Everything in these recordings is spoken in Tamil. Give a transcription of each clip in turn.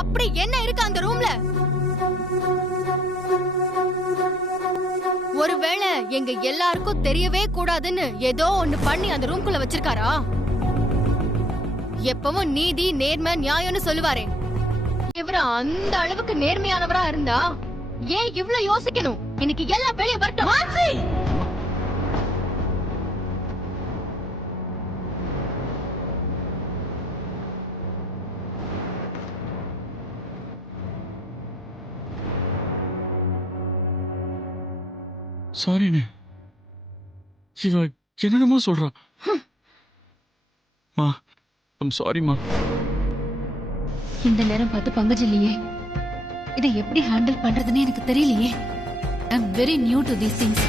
அப்படி என்ன இருக்கு அந்த ரூம்ல? ஒருவேளை எங்க எல்லாருக்கும் தெரியவே கூடாதுன்னு ஏதோ ஒண்ணு பண்ணி அந்த ரூம்குள்ள வச்சிருக்காரா? எப்பவும் நீதி நேர்மை நியாயம்னு சொல்லுவாரே, இவரு அந்த அளவுக்கு நேர்மையானவரா இருந்தா ஏன் இவ்ளோ யோசிக்கணும்? இன்னைக்கு எல்லாம் வெளியே வரட்டும். சாரிண்ணே. இவ என்னென்னமோ சொல்றா. மா, ஐம் சாரிம்மா. இந்த நேரம் பார்த்து பங்கஜ் இல்லையே, இதை எப்படி ஹேண்டில் பண்றதுன்னு எனக்கு தெரியலையே. I am very new to these things.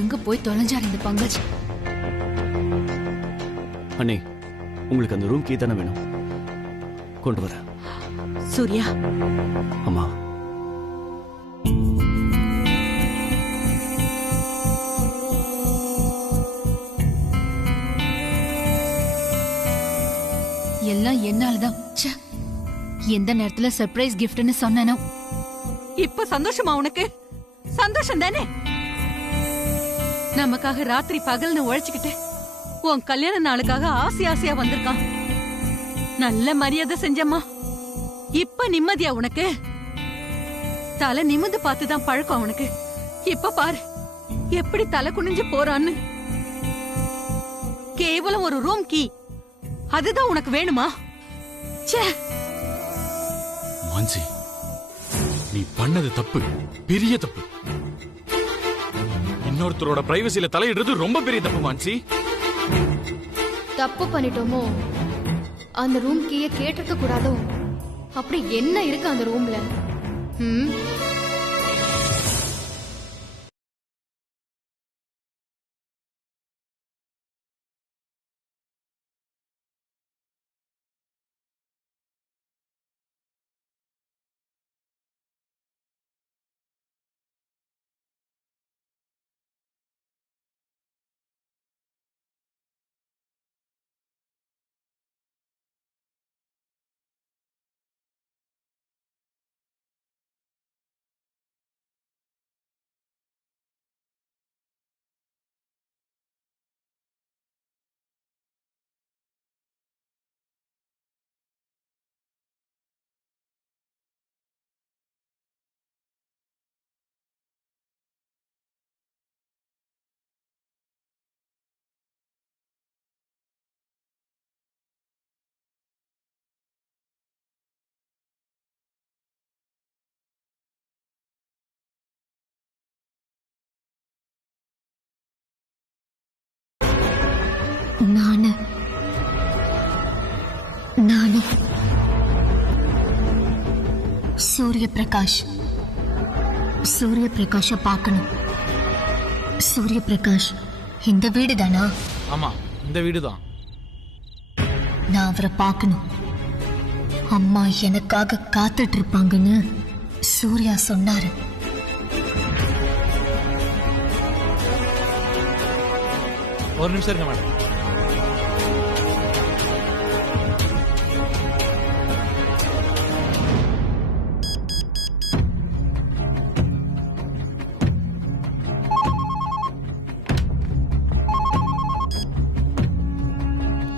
எங்க போய் தொலைஞ்சார் இந்த பங்கஜ்? அண்ணே, உங்களுக்கு அந்த ரூம் கீ தானே வேணும்? கொண்டு வர. சூர்யா, அம்மா, எல்லாம் என்னாலதான். ச்சே, எந்த நேரத்துல சர்ப்ரைஸ் கிஃப்ட்னு சொன்னனோ. இப்ப சந்தோஷமா உனக்கு? சந்தோஷம் தானே? நமக்காக ராத்திரி பகல்னு உழைச்சுக்கிட்டு உன் கல்யாண நாளுக்காக ஆசை ஆசையா வந்திருக்கான். நல்ல மரியாதை செஞ்சம்மா. இப்ப நிம்மதியா உனக்கு? தலை நிமிந்து பார்த்துதான் பழக்கம் அவனுக்கு. இப்ப பாரு எப்படி தலை குனிஞ்சு போறான்னு. கேவலம் ஒரு ரூம் கீ, அதுதான் உனக்கு வேணுமா? ச்சே. மான்சி, நீ பண்ணது தப்பு, பெரிய தப்பு. இன்னொருத்தரோட பிரைவசியில தலையிடுறது ரொம்ப பெரிய தப்பு மான்சி. தப்பு பண்ணிட்டோமோ? அந்த ரூம் கீய கேட்டிருக்க கூடாதோ? அப்படி என்ன இருக்கு அந்த ரூம்ல? நானு சூரிய பிரகாஷ பார்க்கணும். சூரிய பிரகாஷ் இந்த வீடு தானா? ஆமா, இந்த வீடு தான். நான் அவரை பார்க்கணும். அம்மா எனக்காக காத்துட்டு இருப்பாங்கன்னு சூர்யா சொன்னாரு. ஒரு நிமிஷம் இருங்க மேடம்.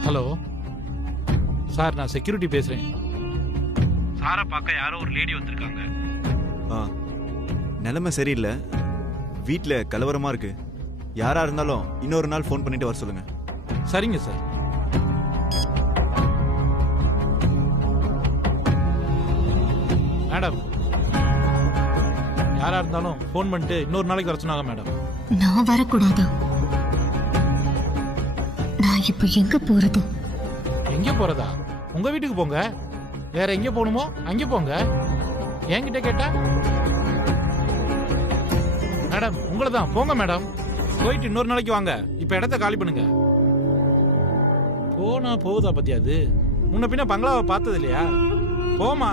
ஹலோ சார், நான் செக்யூரிட்டி பேசுறேன். சாரை பார்க்க யாரோ ஒரு லேடி வந்திருக்காங்க. நிலைமை சரியில்லை, வீட்டில் கலவரமா இருக்கு. யாரா இருந்தாலும் இன்னொரு நாள் ஃபோன் பண்ணிட்டு வர சொல்லுங்க. சரிங்க சார். மேடம், யாரா இருந்தாலும் ஃபோன் பண்ணிட்டு இன்னொரு நாளைக்கு வர சொன்னாங்க மேடம். நான் வரக்கூடாதா? நான் இப்ப எங்க போறது? எங்க போறதா? உங்க வீட்டுக்கு போங்க. வேற எங்க போகணுமோ அங்க போங்க. என்கிட்ட கேட்டா மேடம் உங்களை தான். போங்க மேடம், போயிட்டு இன்னொரு நாளைக்கு வாங்க. இப்ப இடத்த காலி பண்ணுங்க. போனா போகுதா பத்தியா? அது முன்ன பின்ன பங்களாவை பார்த்தது இல்லையா? போமா.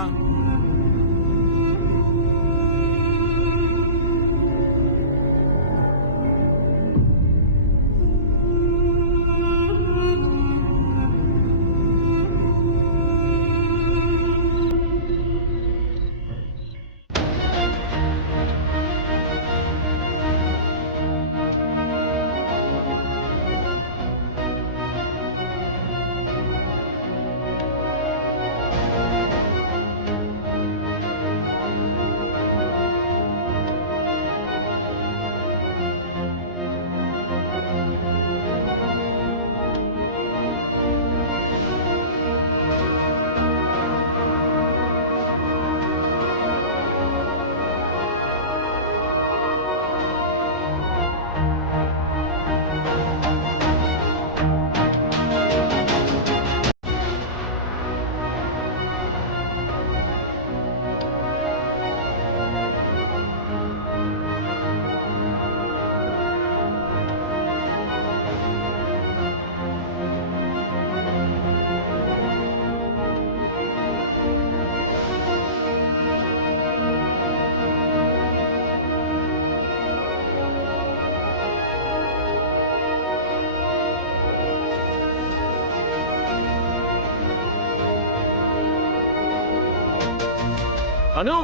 அனு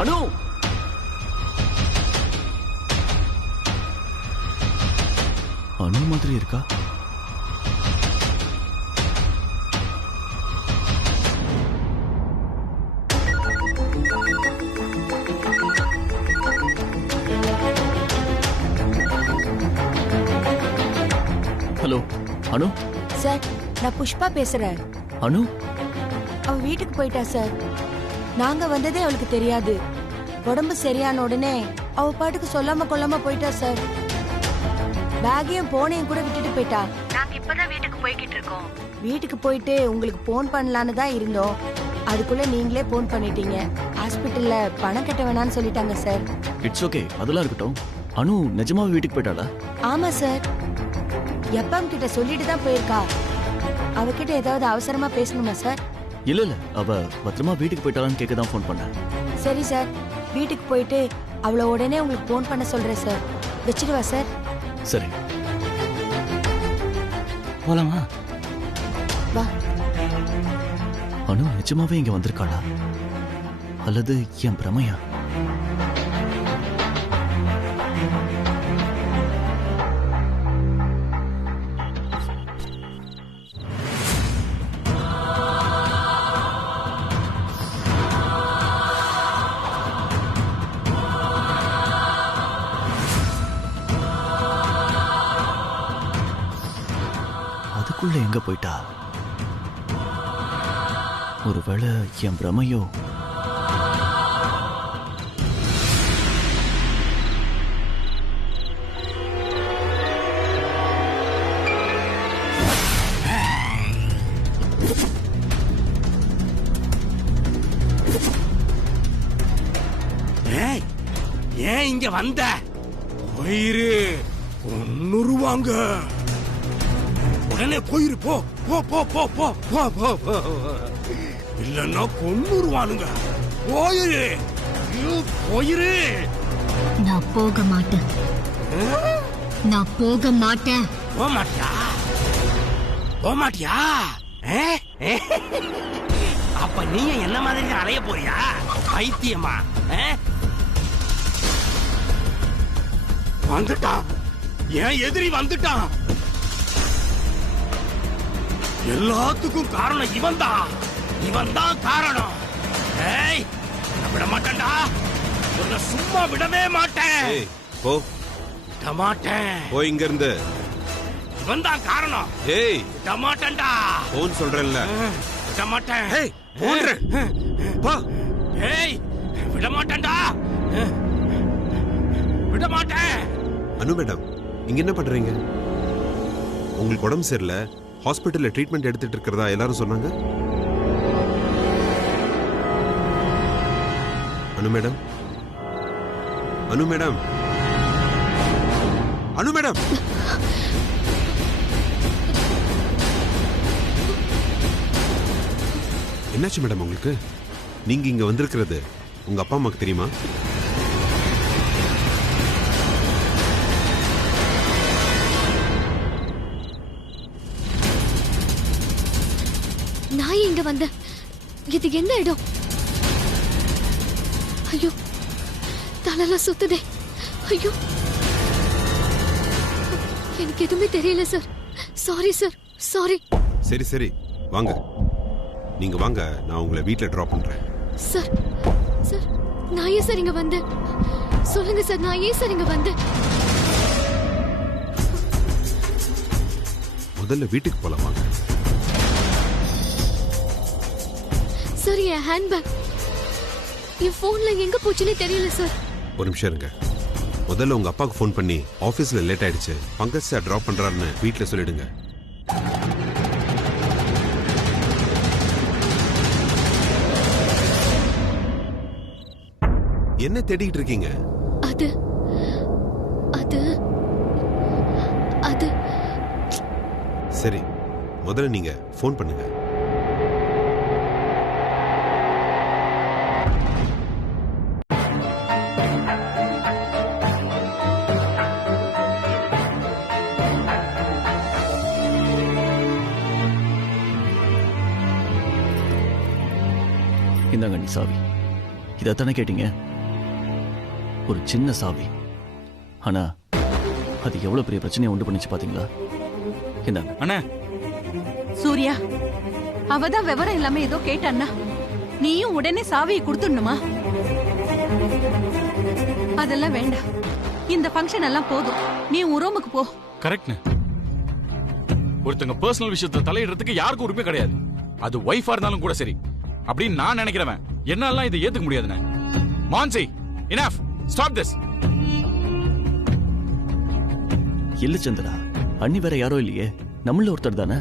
அனு அனு மாதிரி இருக்கா? ஹலோ அனு. சார், நான் புஷ்பா பேசுறேன். அனு அவ வீட்டுக்கு போயிட்டா சார். நாங்க வந்ததே அவளுக்கு தெரியாது. உடம்பு சரியான உடனே அவ பாட்டுக்கு சொல்லாம கொள்ளாம போயிட்டா சார். பேக்கையும் போனையும் கூட விட்டுட்டு போயிட்டா. நாங்க இப்பதான் வீட்டுக்கு போய்கிட்டு இருக்கோம். வீட்டுக்கு போயிட்டு உங்களுக்கு போன் பண்ணலான்னு தான் இருந்தோம். அதுக்குள்ள நீங்களே போன் பண்ணிட்டீங்க. ஹாஸ்பிட்டல்ல பணம் கட்ட வேணாம்னு சொல்லிட்டாங்க சார். இட்ஸ் ஓகே, அதெல்லாம் இருக்கட்டும். அனு நிஜமாவே வீட்டுக்கு போயிட்டாளா? ஆமா சார், எப்பம் கிட்ட சொல்லிட்டு தான் போயிருக்கா. அவகிட்ட ஏதாவது அவசரமா பேசணுமா சார்? இல்ல இல்ல, அவ பத்திரமா வீட்டுக்கு போயிட்டாளான்னு கேட்க தான் ஃபோன் பண்ணேன். சரி சார், வீட்டுக்கு போயிட்டு அவளை உடனே உங்களுக்கு போன் பண்ண சொல்றேன் சார். வச்சிடுவா சார்? சரி போலாமா? வா. அனு நிஜமாவே இங்க வந்திருக்காளா அல்லது என் பிரமையா? அதுக்குள்ள எங்க போயிட்டா? ஒருவேளை என் பிரமையோ? ஏன் இங்க வந்த? போயிரு, ஒன்னுருவாங்க. உடனே போயிரு, போ போ போ போ போ போ போ போ. இல்லன்னா கொன்னுருவானுங்க. போயிரு, ஐயோ, போயிரு. நான் போக மாட்டேன். நான் போக மாட்டேன். போக மாட்டியா? போக மாட்டியா? அப்ப நீங்க என்ன மாதிரி அலைய போறியா? பைத்தியமா? வந்துட்டான், என் எதிரி வந்துட்டான். எல்லாத்துக்கும் காரணம் இவன் தான். இவன் தான் காரணம். ஏய், நான் விட மாட்டேன்டா. உன்னை சும்மா விடவே மாட்டேன். போ, விட மாட்டேன். போய் இங்க இருந்து. இவன் தான் காரணம். ஏய், விட மாட்டேன்டா. போன் சொல்றேன்ல. விட மாட்டேன். ஏய், போன்ற. போ. ஏய், விட மாட்டேன்டா. விட மாட்டேன். அனு மேடம், இங்க என்ன பண்றீங்க? உங்களுக்கு உடம்பு சரியில்லை, ஹாஸ்பிட்டல்ல ட்ரீட்மெண்ட் எடுத்துட்டு இருக்கிறதா எல்லாரும் சொன்னாங்க. அனு மேடம், அனு மேடம், அனு மேடம். என்னாச்சு மேடம் உங்களுக்கு? நீங்க இங்க வந்திருக்கிறது உங்க அப்பா அம்மாக்கு தெரியுமா? நான் இங்க வந்த இது எந்த இடம்? ஐயோ, தலைலாம் சுத்துதே. ஐயோ, எனக்கு எதுவுமே தெரியல சார். Sorry sir, sorry. சரி சரி, வாங்க, நீங்க வாங்க, நான் உங்களை வீட்ல டிராப் பண்றேன். சார், சார், நான் ஏன் சார் இங்க வந்தேன்? சொல்லுங்க சார், நான் ஏன் சார் இங்க வந்தேன்? முதல்ல வீட்டுக்கு போலாம் வாங்க. சார், என் ஹேண்ட்பேக், என் போன்ல எங்க போச்சுன்னே தெரியல சார். ஒரு நிமிஷம் இருங்க. முதல்ல உங்க அப்பாவுக்கு ஃபோன் பண்ணி ஆபீஸ்ல லேட் ஆயிடுச்சு, பங்கஜ் சார் டிராப் பண்றாருன்னு வீட்ல சொல்லிடுங்க. என்ன தேடிட்டு இருக்கீங்க? அது அது அது சரி, முதல்ல நீங்க ஃபோன் பண்ணுங்க. இந்தாங்க நீ சாவி. இதைத்தானே கேட்டீங்க? ஒரு சின்ன சாவி, ஆனா அது எவ்வளவு பெரிய பிரச்சனையை உண்டு பண்ணிச்சு பாத்தீங்களா? இந்தாங்க. அண்ணா சூர்யா, அவதான் விவரம் இல்லாம ஏதோ கேட்டான்னா நீயும் உடனே சாவியை கொடுத்துடணுமா? அதெல்லாம் வேண்டாம். இந்த ஃபங்க்ஷன் எல்லாம் போதும். நீ உன் ரூமுக்கு போ. கரெக்ட்ண்ணே. ஒருத்தங்க பர்சனல் விஷயத்துல தலையிடுறதுக்கு யாருக்கும் உரிமை கிடையாது. அது ஒய்ஃபா இருந்தாலும் கூட சரி அப்படின்னு நான் நினைக்கிறவன் என்னால இதை ஏத்துக்க முடியாதுண்ணே. Mansi, enough, stop this. இல்ல சந்திரா, அண்ணி வேற யாரோ இல்லையே, நம்மள ஒருத்தர் தானே.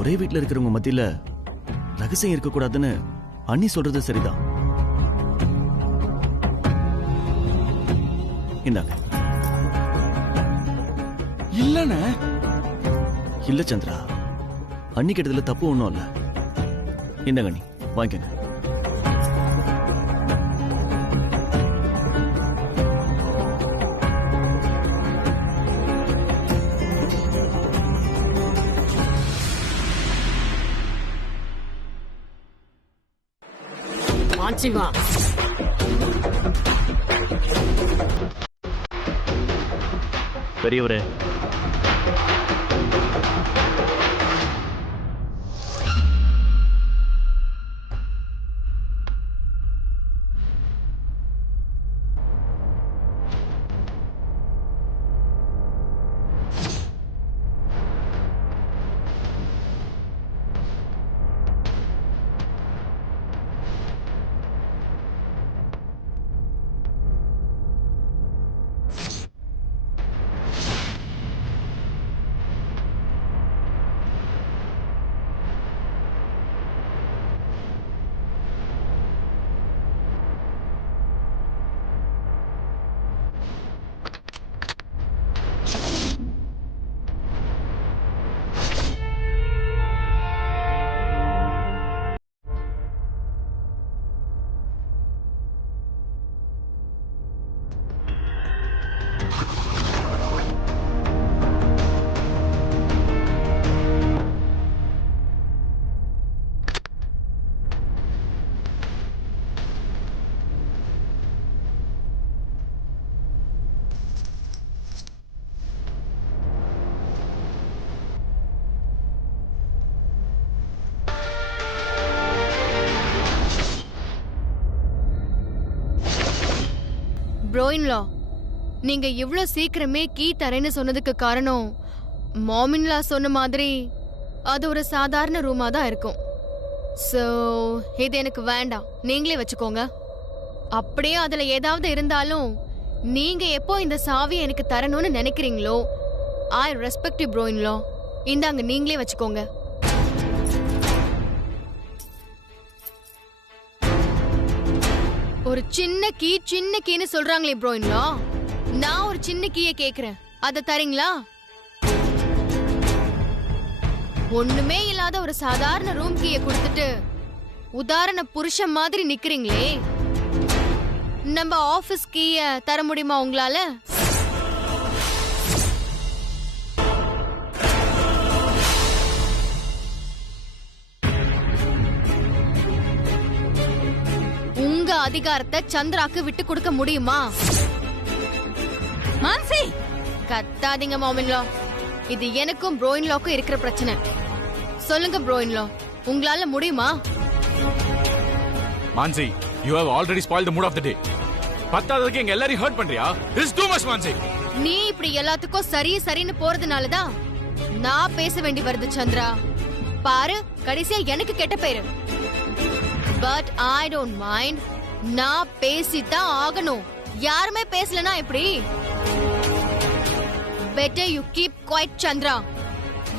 ஒரே வீட்டுல இருக்கிறவங்க மத்தியில ரகசியம் இருக்க கூடாதுன்னு அண்ணி சொல்றது சரிதான். இந்தாங்க. இல்லண்ணே. இல்ல சந்திரா, அண்ணி கிட்டதுல தப்பு ஒண்ணும் இல்ல. இந்தாங்க அண்ணி, வாங்கிக்கங்க. மான்சிவா, பெரியவரே, ப்ரோயின்லா, நீங்க இவ்ளோ சீக்கிரமே கீ தரேன்னு சொன்னதுக்கு காரணம் மாமின்லா சொன்ன மாதிரி அது ஒரு சாதாரண ரூமா தான் இருக்கும். சோ இது எனக்கு வேண்டாம், நீங்களே வச்சுக்கோங்க. அப்படியே அதுல ஏதாவது இருந்தாலும் நீங்க எப்போ இந்த சாவியை எனக்கு தரணும்னு நினைக்கிறீங்களோ ஐ ரெஸ்பெக்ட் யூ ப்ரோயின்லா. இந்தாங்க, நீங்களே வச்சுக்கோங்க. ஒரு சின்ன கீன்னு சொல்றாங்களே ப்ரோயின்லா, நான் ஒரு சின்ன கீயை கேக்குறேன், அத தரீங்களா? ஒண்ணுமே இல்லாத ஒரு சாதாரண ரூம் கீயை கொடுத்துட்டு உதாரண புருஷன் மாதிரி நிக்கிறீங்களே, நம்ம ஆபீஸ் கீய தர முடியுமா உங்களால? உங்க அதிகாரத்தை சந்திராக்கு விட்டு கொடுக்க முடியுமா? மான்சி, கத்தாதீங்க மாமின்லா, இது எனக்கும் ப்ரோயின்லாக்கும் இருக்கிற பிரச்சனை. சொல்லுங்க ப்ரோயின்லா, உங்களால முடியுமா? Mansi, you have already spoiled the mood of the day. பத்தாததுக்கு எங்க எல்லாரையும் ஹர்ட் பண்றியா? This is too much, Mansi. நீ இப்படி எல்லாத்துக்கும் சரின்னு போறதுனாலதான் நான் பேச வேண்டி வருது சந்திரா. பாரு, கடைசியா எனக்கு கெட்ட பேரு. பட் ஐ டோன்ட் மைண்ட், நான் பேசித்தான் ஆகணும். யாருமே பேசலனா எப்படி? Better you keep quiet Chandra.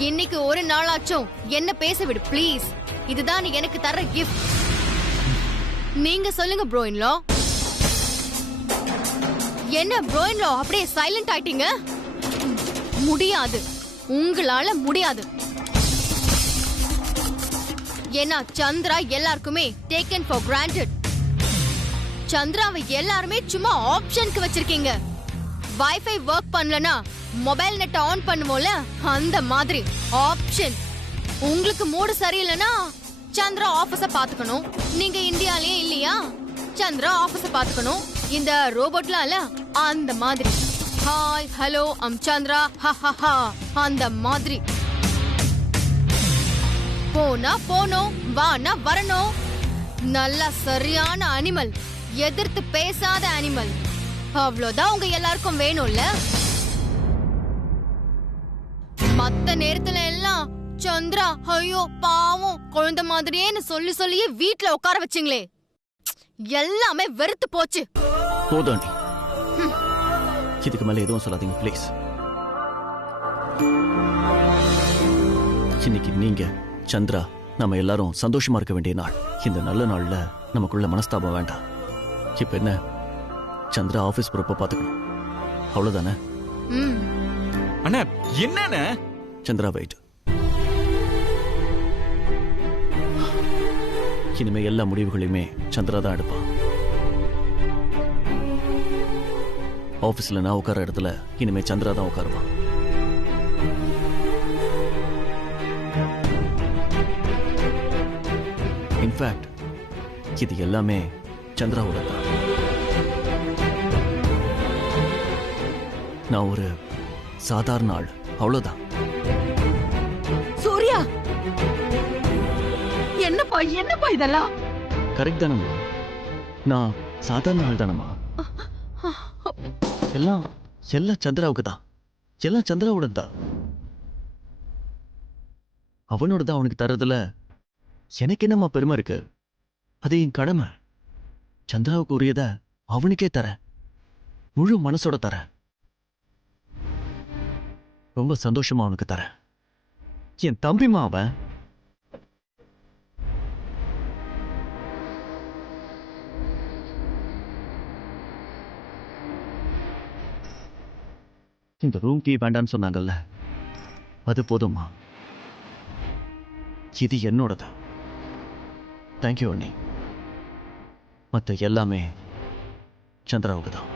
இன்னைக்கு ஒரு நாளாச்சும் என்ன பேச விடு ப்ளீஸ். இதுதான் நீ எனக்கு தர கிஃப்ட். நீங்க சொல்லுங்க ப்ரோயின்லா. என்ன ப்ரோயின்லா அப்படியே சைலண்ட் ஆயிட்டீங்க? முடியாது, உங்களால முடியாது. ஏன்னா சந்திரா எல்லாருக்குமே டேக்கன் ஃபார் கிராண்டட். சந்திராவை எல்லாருமே சும்மா ஆப்ஷனுக்கு வச்சிருக்கீங்க. வைஃபை ஒர்க் பண்ணலனா மொபைல் நெட் ஆன் பண்ணுவோம்ல, அந்த மாதிரி ஆப்ஷன். உங்களுக்கு மூடு சரியில்லைன்னா சந்திரா ஆபீஸ பாத்துக்கணும். நீங்க இந்தியாலயே இல்லையா, சந்திரா ஆபீஸ பாத்துக்கணும். இந்த ரோபோட்லாம் இல்ல அந்த மாதிரி. ஹாய் ஹலோ சந்திரா ஹஹஹா அந்த மாதிரி. போனா போனோம், வானா வரணும். நல்ல சரியான அனிமல், எதிர்த்து பேசாத அனிமல். அவ்வளவுதான் உங்க எல்லாருக்கும் வேணும்ல. மத்த நேரத்துல எல்லாம் சந்திரா ஐயோ பாவம் குழந்தை மாதிரியே சொல்லி சொல்லியே வீட்டுல உட்கார வச்சிங்களே, எல்லாமே வெறுத்து போச்சு. போதாண்டி, இதுக்கு மேல எதுவும் சொல்லாதீங்க ப்ளீஸ். இன்னைக்கு நீங்க சந்திரா நம்ம எல்லாரும் சந்தோஷமா இருக்க வேண்டிய நாள். இந்த நல்ல நாள்ல நமக்குள்ள மனஸ்தாபம் வேண்டாம். இப்ப என்ன, சந்திரா ஆபீஸ் போறப்ப பாத்துக்கணும், அவ்வளவுதானே? அண்ணா என்ன சந்திரா வெயிட். இனிமே எல்லா முடிவுகளையுமே சந்திரா தான் எடுப்பான். ஆபீஸ்ல நான் உட்கார இடத்துல இனிமே சந்திரா தான் உட்காருவான். இன்ஃபேக்ட் இது எல்லாமே சந்திராவோட தான். நான் ஒரு சாதாரண ஆள், அவ்வளவுதான். சூர்யா, என்னப்பா இதெல்லாம்? கரெக்ட் தானம்மா, நான் சாதாரண ஆள் தானம்மா. எல்லாம் சந்திராவுக்கு தான், எல்லாம் சந்திராவோட தான். அவனோட தான் அவனுக்கு தரதுல எனக்கு என்னம்மா பெருமை இருக்கு? அது என் கடமை. சந்திராவுக்கு உரியத அவனுக்கே தர, முழு மனசோட தர, ரொம்ப சந்தோஷமா அவனுக்கு தர. என் தம்பிமா அவன். இந்த ரூம் கீ வேண்டான்னு சொன்னாங்கல்ல, அது போதுமா? இது என்னோடது. தேங்க்யூ அண்ணி. மற்ற எல்லாமே சந்திராவுக்கு தான்.